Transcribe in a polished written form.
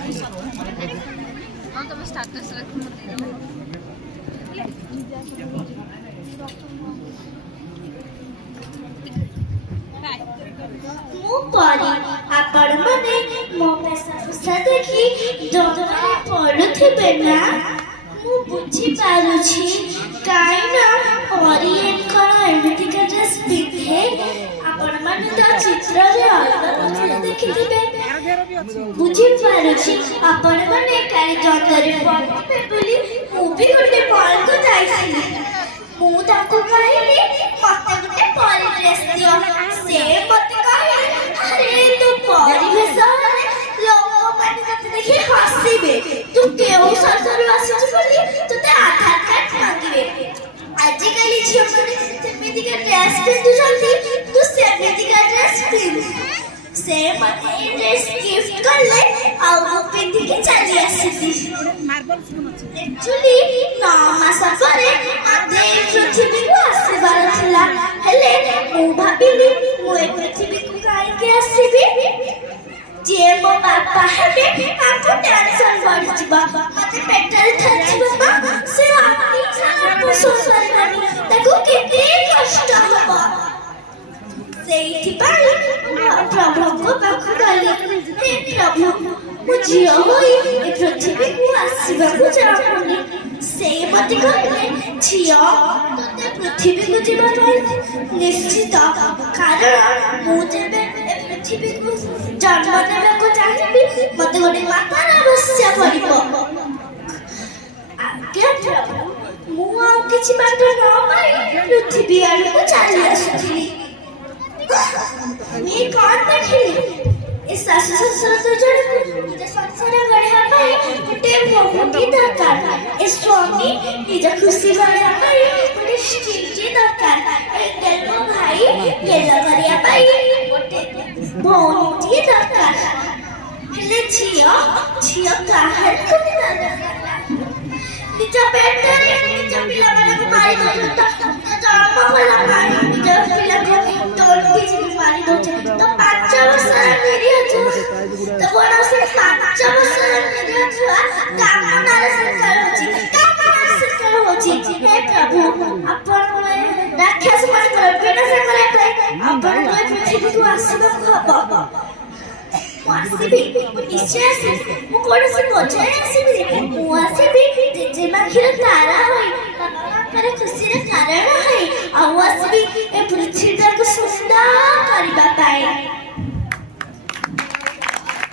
ହଁ ତମ ଷ୍ଟାଟସ୍ ରଖ ମୁଁ ପରି ଆପଣମାନେ ମୋ ବେଶଭୂଷା ଦେଖି ଡରରେ ପଡୁଥିବେ ନା? ମୁଁ ବୁଝିପାରୁଛି, କାହିଁନା ପରି କଣ ଏମିତିକା ଡ୍ରେସ୍ ପିନ୍ଧେ। ଆପଣମାନେ ତ ଚିତ୍ରରେ ଅଲଗା କଥା ଦେଖିଥିବେ। ବୁଝିପାରୁଛି ଆପଣମାନେ କାଲି ଡରରେ ପଡିଥିବେ ବୋଲି ମୁଁ ବି ଗୋଟେ ମଲକୁ ଯାଇଥିଲି। ମୁଁ ତାଙ୍କୁ କହିଲି ମତେ ଗୋଟେ ପରି ଡ୍ରେସ୍ ଦିଅ। ସେ ମତେ କହିଲେ ଆରେ ତୁ ପରିବେଶ ହେଲେ ଲୋକମାନେ ତତେ ଦେଖି ହସିବେ। ତୁ କେଉଁ ସଂସାରରୁ ଆସିଛୁ ବୋଲି ତତେ ଆଧାର କାର୍ଡ ମାଗିବେ। ଆଜିକାଲି ଝିଅମାନେ ସେମିତିକା ଡ୍ରେସ୍ ପିନ୍ଧୁଛନ୍ତି, ତୁ ସେମିତିକା ଡ୍ରେସ୍ ପିନ୍ଧୁ। ସେ ମତେ ଏ ଡ୍ରେସ୍ ଗିଫ୍ଟ କଲେ ଆଉ ମୁଁ ପିନ୍ଧିକି ଚାଲି ଆସିଲି। ଆକ୍ଚୁଆଲି 9 ମାସ ପରେ ମତେ ଏ ପୃଥିବୀକୁ ଆସିବାର ଥିଲା, ହେଲେ ମୁଁ ଭାବିଲି ମୁଁ ଏ ପୃଥିବୀକୁ କାହିଁକି ଆସିବି? ଯିଏ ମୋ ବାପା ହେବେ ତାଙ୍କୁ ଟେନସନ ବଢିଯିବ, ମତେ ପେଟରେ ଥାଚିବ, ସେ ଶୋଷିପାରିବନି, ତାକୁ କେତେ କଷ୍ଟ ହବ। ସେଇଥିପାଇଁ ପ୍ରଭୁଙ୍କ ପାଖକୁ ଗଲି, ହେ ପ୍ରଭୁ ମୁଁ ଝିଅ ହୋଇ ଏ ପୃଥିବୀକୁ ଆସିବାକୁ ଚାହୁଁନି। ସେ ମତେ କହିଲେ ଝିଅ ତତେ ପୃଥିବୀକୁ ଯିବା ପାଇଁ ନିଶ୍ଚିତ, କାରଣ ମୁଁ ଯେବେ ଏ ପୃଥିବୀକୁ ଜନ୍ମ ନେବାକୁ ଚାହିଁବି ମତେ ଗୋଟେ ମାତାର ଆବଶ୍ୟକ ପଡିବ। ଆଜ୍ଞା ପ୍ରଭୁ, ମୁଁ ଆଉ କିଛି ବାଟ ନ ପାଇ ପୃଥିବୀ ଆଡକୁ ଚାଲି ଆସୁଥିଲି। ମୁଁ କଣ ଦେଖିଲି, ଏ ଶାଶୁ ଶ୍ୱଶୁର ଦୁଇଜଣଙ୍କୁ ନିଜ ସଂସାର ଗଢ଼ିବା ପାଇଁ ଗୋଟେ ବୋହୂଟି ଦରକାର। ଏ ସ୍ୱାମୀ ନିଜ ଖୁସି ଗଢ଼ିବା ପାଇଁ ଗୋଟେ ସ୍ତ୍ରୀଟି ଦରକାର। ଏ ଗେଲ ଭାଇ ଗେଲ କରିବା ପାଇଁ ଗୋଟେ ଭଉଣୀଟିଏ ଦରକାର। ହେଲେ ଝିଅ କାହାକୁ ବି ଦରକାର? ନିଜ ପେଟରେ ନିଜ ପିଲାମାନଙ୍କୁ ମାରି ଦଉଛନ୍ତି, ଜନ୍ମ କଲା ପାଇଁ ନିଜ ପିଲାକୁ ମାରି ଦଉଛନ୍ତି। ତ 5 ବର୍ଷର ନିରୀହ ଛୁଆ, ତ କୌଣସି 5 ବର୍ଷର ନିରୀହ ଛୁଆ କାମନାର ଶିକାର ହଉଛି। ହେ ପ୍ରଭୁ, ଆପଣଙ୍କ ରାକ୍ଷସ ମାନଙ୍କର ବିନାଶ କରିବା ପାଇଁ ଆପଣଙ୍କ ପୃଥିବୀକୁ ଆସିବାକୁ ହବ। ମୁଁ ଆସିବି, ମୁଁ ନିଶ୍ଚୟ ଆସିବି। ମୁଁ କୌଣସି ବୋଝରେ ଆସିବି, ମୁଁ ଆସିବି ଜେଜେମା କ୍ଷୀର ତାରା ହୋଇ, ବାପା ମାଙ୍କର ଖୁସିର କାରଣ ହୋଇ, ଆଉ ଆସିବି ଏ ପୃଥିବୀଟାକୁ ସୁନ୍ଦର କରିବା ପାଇଁ।